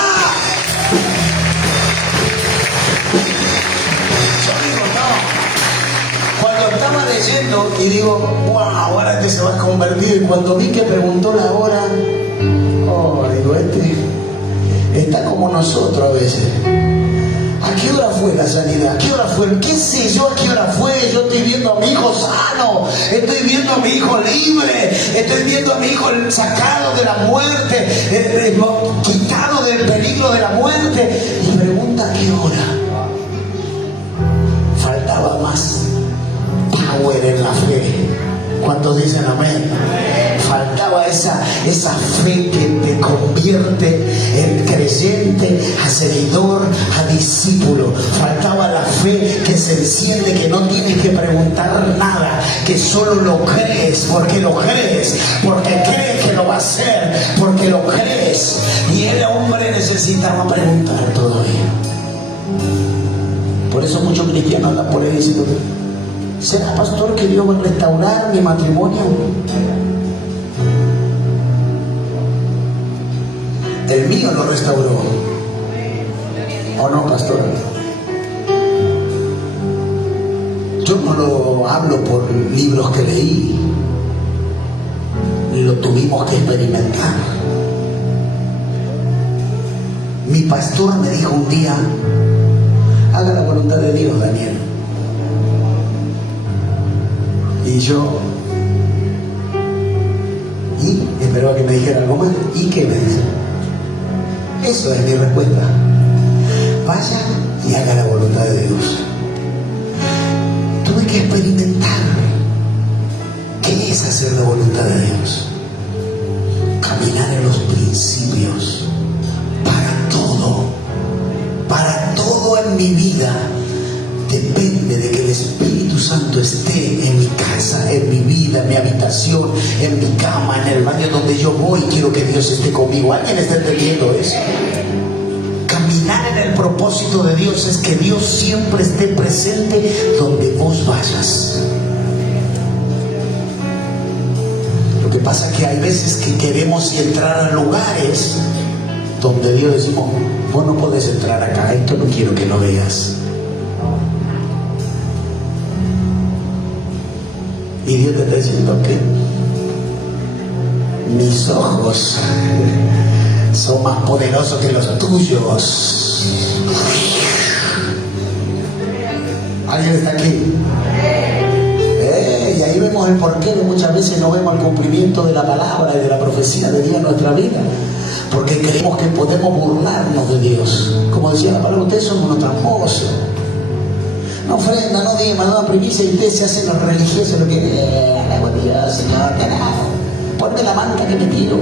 Yo digo, no. Cuando estaba leyendo y digo, wow, ahora este se va a convertir, y cuando vi que preguntó la hora, oh, digo, este está como nosotros a veces. ¿A qué hora fue la sanidad? ¿A qué hora fue? ¿Qué sé yo a qué hora fue? Yo estoy viendo a mi hijo sano, estoy viendo a mi hijo libre, estoy viendo a mi hijo sacado de la muerte, quitado del peligro de la muerte. Y pregunta a qué hora. Faltaba más power en la fe. ¿Cuántos dicen amén? Faltaba esa fe que te convierte en creyente, a seguidor, a discípulo. Faltaba la fe que se enciende, que no tienes que preguntar nada, que solo lo crees, porque crees que lo va a hacer, porque lo crees. Y el hombre necesitaba preguntar todavía. Por eso muchos cristianos andan por ahí diciendo, ¿será, pastor, que Dios va a restaurar mi matrimonio? El mío lo restauró. ¿O no, pastor? Yo no lo hablo por libros que leí. Lo tuvimos que experimentar. Mi pastor me dijo un día, haga la voluntad de Dios, Daniel. Y yo, esperaba que me dijera algo más. ¿Y qué me dice? Eso es mi respuesta. Vaya y haga la voluntad de Dios. Tuve que experimentar qué es hacer la voluntad de Dios. Caminar en los principios. Para todo en mi vida depende de que el Espíritu Santo esté en mi casa, en mi vida, en mi habitación, en mi cama, en el baño donde yo voy. Quiero que Dios esté conmigo. ¿Alguien está entendiendo eso? Caminar en el propósito de Dios es que Dios siempre esté presente donde vos vayas. Lo que pasa es que hay veces que queremos entrar a lugares donde Dios decimos, vos no podés entrar acá, esto no quiero que lo veas. Y Dios te está diciendo que mis ojos son más poderosos que los tuyos. ¿Alguien está aquí? Y ahí vemos el porqué de muchas veces no vemos el cumplimiento de la palabra y de la profecía de Dios en nuestra vida. Porque creemos que podemos burlarnos de Dios. Como decía la palabra, ustedes son unos tramposos. No ofrenda, no diezma, no dan primicia, y ustedes se hacen los religiosos, lo que Dios, Señor, ponme la manta que me tiro,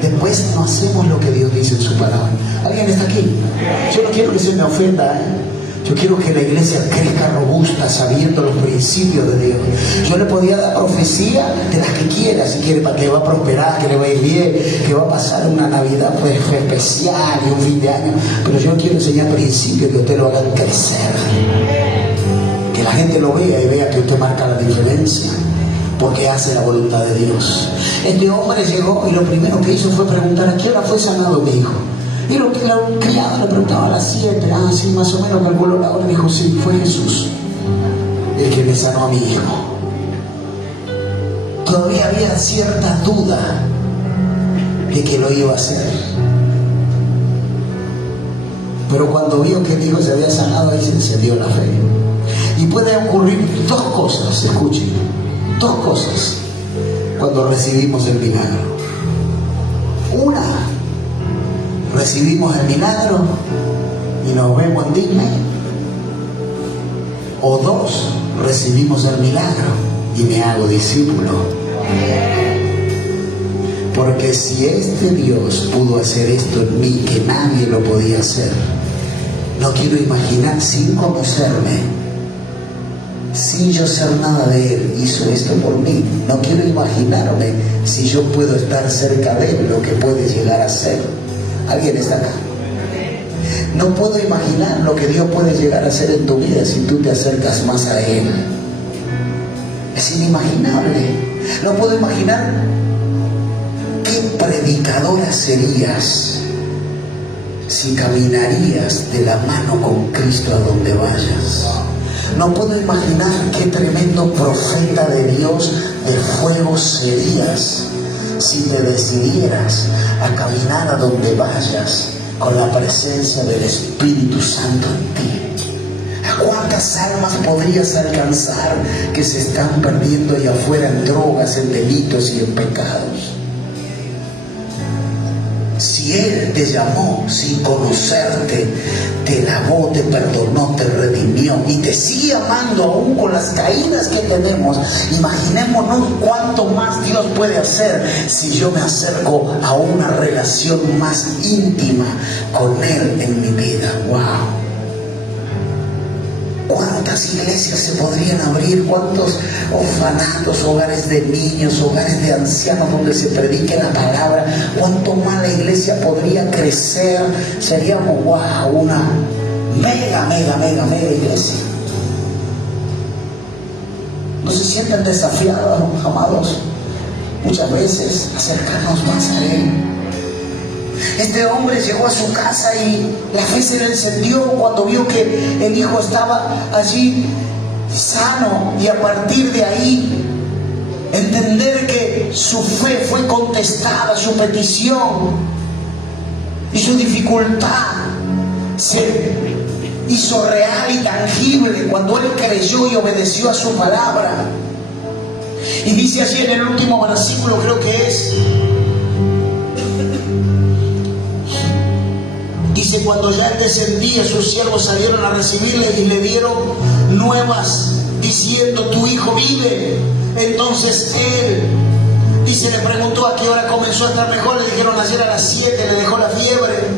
Después no hacemos lo que Dios dice en su palabra. ¿Alguien está aquí? Yo no quiero que se me ofenda, Yo quiero que la iglesia crezca robusta, sabiendo los principios de Dios. Yo le podía dar profecía de las que quiera, si quiere, para que va a prosperar, que le va a ir bien, que va a pasar una Navidad pues especial y un fin de año. Pero yo quiero enseñar principios que usted lo hagan crecer. Que la gente lo vea y vea que usted marca la diferencia. porque hace la voluntad de Dios. Este hombre llegó y lo primero que hizo fue preguntar: ¿a qué hora fue sanado mi hijo? Y lo que la criada le preguntaba: a las 7. Ah, sí, más o menos calculó la hora. Dijo: sí, fue Jesús el que me sanó a mi hijo. Todavía había cierta duda de que lo iba a hacer, pero cuando vio que el hijo se había sanado, ahí se encendió la fe. Y puede ocurrir dos cosas, escuchen, dos cosas cuando recibimos el milagro. Una, recibimos el milagro y nos vemos en Disney. O dos, recibimos el milagro y me hago discípulo. Porque si este Dios pudo hacer esto en mí, que nadie lo podía hacer, no quiero imaginar, sin conocerme, sin yo ser nada de Él, hizo esto por mí. No quiero imaginarme si yo puedo estar cerca de Él, lo que puede llegar a ser. ¿Alguien está acá? No puedo imaginar lo que Dios puede llegar a hacer en tu vida si tú te acercas más a Él. Es inimaginable. No puedo imaginar qué predicadora serías si caminarías de la mano con Cristo a donde vayas. No puedo imaginar qué tremendo profeta de Dios de fuego serías si te decidieras a caminar a donde vayas con la presencia del Espíritu Santo en ti. ¿Cuántas almas podrías alcanzar que se están perdiendo allá afuera en drogas, en delitos y en pecados? Si Él te llamó sin conocerte, te lavó, te perdonó, te redimió y te sigue amando aún con las caídas que tenemos, imaginémonos cuánto más Dios puede hacer si yo me acerco a una relación más íntima con Él en mi vida. ¡Wow! ¿Cuántas iglesias se podrían abrir? ¿Cuántos orfanatos, hogares de niños, hogares de ancianos donde se predique la palabra? ¿Cuánto más la iglesia podría crecer? Seríamos, wow, una mega iglesia. ¿No se sienten desafiados, amados, muchas veces acercarnos más a Él? Este hombre llegó a su casa y la fe se le encendió cuando vio que el hijo estaba allí sano, y a partir de ahí entender que su fe fue contestada, su petición y su dificultad se hizo real y tangible cuando él creyó y obedeció a su palabra. Y dice allí en el último versículo, creo que es, dice: cuando ya él descendía, sus siervos salieron a recibirle y le dieron nuevas diciendo: tu hijo vive. Entonces él, dice, le preguntó a qué hora comenzó a estar mejor. Le dijeron: ayer a las 7, le dejó la fiebre.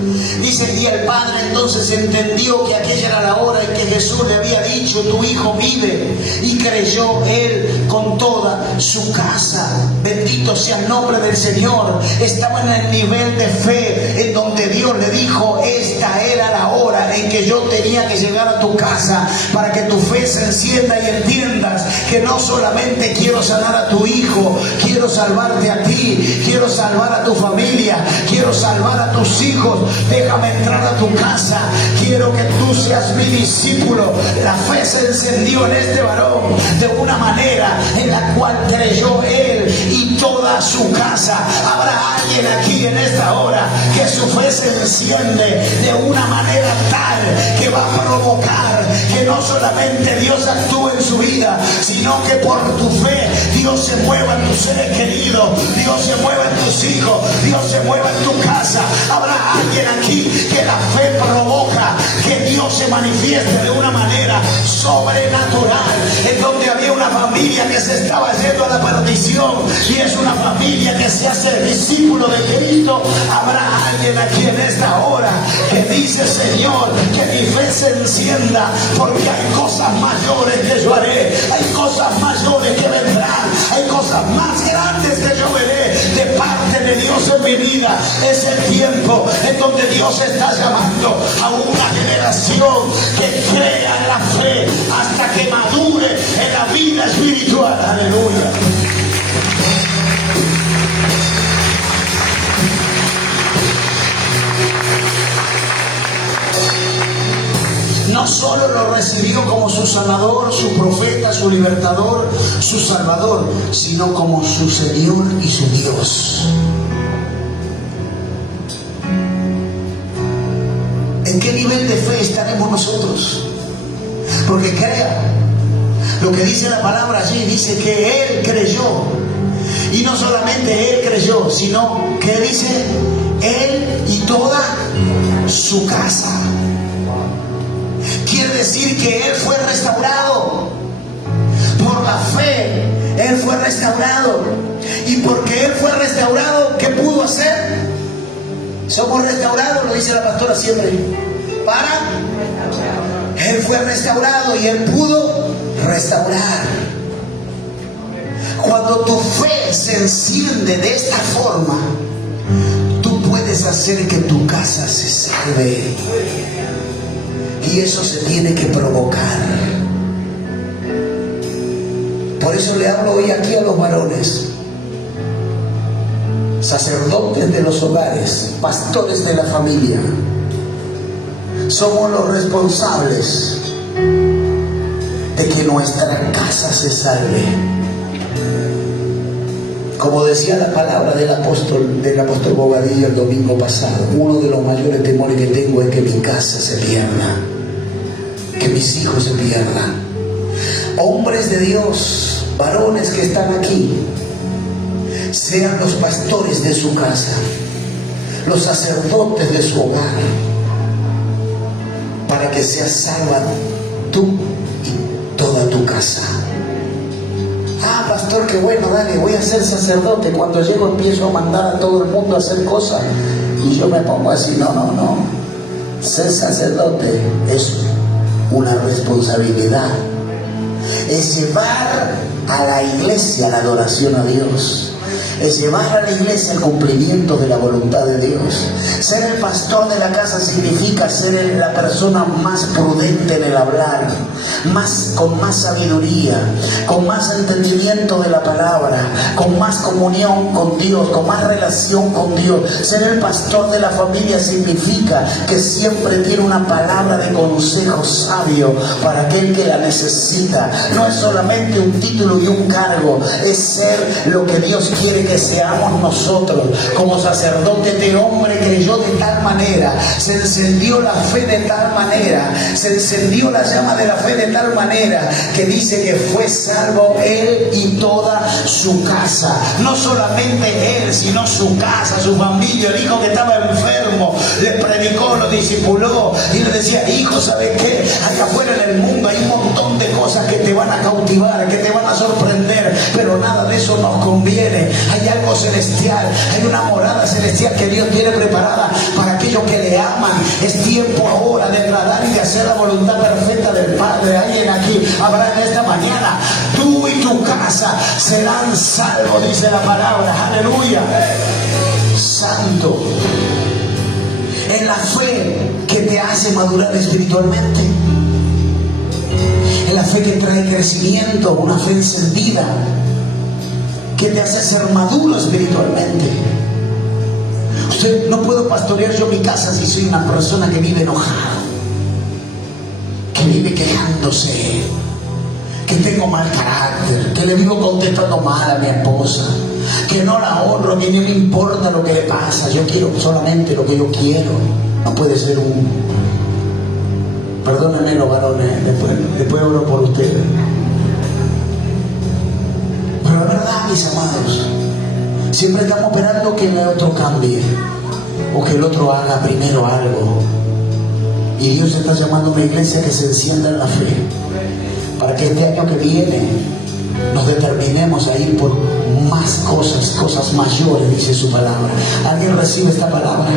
Dice, y el padre entonces entendió que aquella era la hora en que Jesús le había dicho: tu hijo vive. Y creyó él con toda su casa. Bendito sea el nombre del Señor. Estaba en el nivel de fe en donde Dios le dijo: esta era la hora en que yo tenía que llegar a tu casa para que tu fe se encienda y entiendas que no solamente quiero sanar a tu hijo, quiero salvarte a ti, quiero salvar a tu familia, quiero salvar a tus hijos. Déjame entrar a tu casa, quiero que tú seas mi discípulo. La fe se encendió en este varón de una manera en la cual creyó él y toda su casa. Habrá alguien aquí en esta hora que su fe se enciende de una manera tal que va a provocar que no solamente Dios actúe en su vida, sino que por tu fe Dios se mueva en tus seres queridos, Dios se mueva en tus hijos, Dios se mueva en tu casa. Habrá alguien aquí que la fe provoca que Dios se manifieste de una manera sobrenatural, en donde había una familia que se estaba yendo a la perdición y es una familia que se hace discípulo de Cristo. Habrá alguien aquí en esta hora que dice: Señor, que mi fe se encienda, porque hay cosas mayores que yo haré, hay cosas mayores que vendrán, hay cosas más grandes que yo veré de parte de Dios en mi vida. Es el tiempo en donde Dios está llamando a una generación que crea en la fe hasta que madure en la vida espiritual. Aleluya. no solo lo recibió como su sanador, su profeta, su libertador, su salvador, sino como su Señor y su Dios. ¿En qué nivel de fe estaremos nosotros? Porque crea, lo que dice la palabra allí, dice que Él creyó. Y no solamente Él creyó, sino que dice Él y toda su casa. Quiere decir que Él fue restaurado. Por la fe, Él fue restaurado. Y porque Él fue restaurado, ¿qué pudo hacer? Somos restaurados, lo dice la pastora siempre. Él fue restaurado y Él pudo restaurar. Cuando tu fe se enciende de esta forma, tú puedes hacer que tu casa se salve. Y eso se tiene que provocar. Por eso le hablo hoy aquí a los varones, sacerdotes de los hogares, pastores de la familia. Somos los responsables de que nuestra casa se salve. Como decía la palabra del apóstol Bobadilla el domingo pasado, uno de los mayores temores que tengo es que mi casa se pierda, que mis hijos se pierdan. Hombres de Dios, varones que están aquí, sean los pastores de su casa, los sacerdotes de su hogar, para que seas salva tú y toda tu casa. Ah, pastor, qué bueno, dale, voy a ser sacerdote. Cuando llego empiezo a mandar a todo el mundo a hacer cosas y yo me pongo así, no. Ser sacerdote es una responsabilidad. Es llevar a la iglesia la adoración a Dios. Es llevar a la iglesia el cumplimiento de la voluntad de Dios. Ser el pastor de la casa significa ser la persona más prudente en el hablar, con más sabiduría, con más entendimiento de la palabra, con más comunión con Dios, con más relación con Dios. Ser el pastor de la familia significa que siempre tiene una palabra de consejo sabio para aquel que la necesita. No es solamente un título y un cargo, es ser lo que Dios quiere que seamos nosotros. Como sacerdote, este hombre creyó de tal manera, se encendió la fe de tal manera, se encendió la llama de la fe de tal manera, que dice que fue salvo él y toda su casa. No solamente él, sino su casa, su familia. El hijo que estaba enfermo le predicó, lo discipuló y le decía: hijo, ¿sabes qué? Acá afuera en el mundo hay un montón de cosas que te van a cautivar, que te van a sorprender, pero nada de eso nos conviene. Hay algo celestial, hay una morada celestial que Dios tiene preparada para aquellos que le aman. Es tiempo ahora de tratar y de hacer la voluntad perfecta del Padre. Alguien aquí habrá en esta mañana: tú y tu casa serán salvos, dice la palabra. Aleluya. Santo. En la fe que te hace madurar espiritualmente, en la fe que trae crecimiento, una fe encendida que te hace ser maduro espiritualmente. Usted, no puedo pastorear yo mi casa si soy una persona que vive enojado, que vive quejándose, que tengo mal carácter, que le vivo contestando mal a mi esposa, que no la honro, que no me importa lo que le pasa, yo quiero solamente lo que yo quiero. No puede ser un... Perdónenme los varones, después oro por ustedes. Pero la verdad, mis amados, siempre estamos esperando que el otro cambie o que el otro haga primero algo. Y Dios está llamando a una iglesia que se encienda en la fe, para que este año que viene nos determinemos a ir por más cosas mayores, dice su palabra. ¿Alguien recibe esta palabra?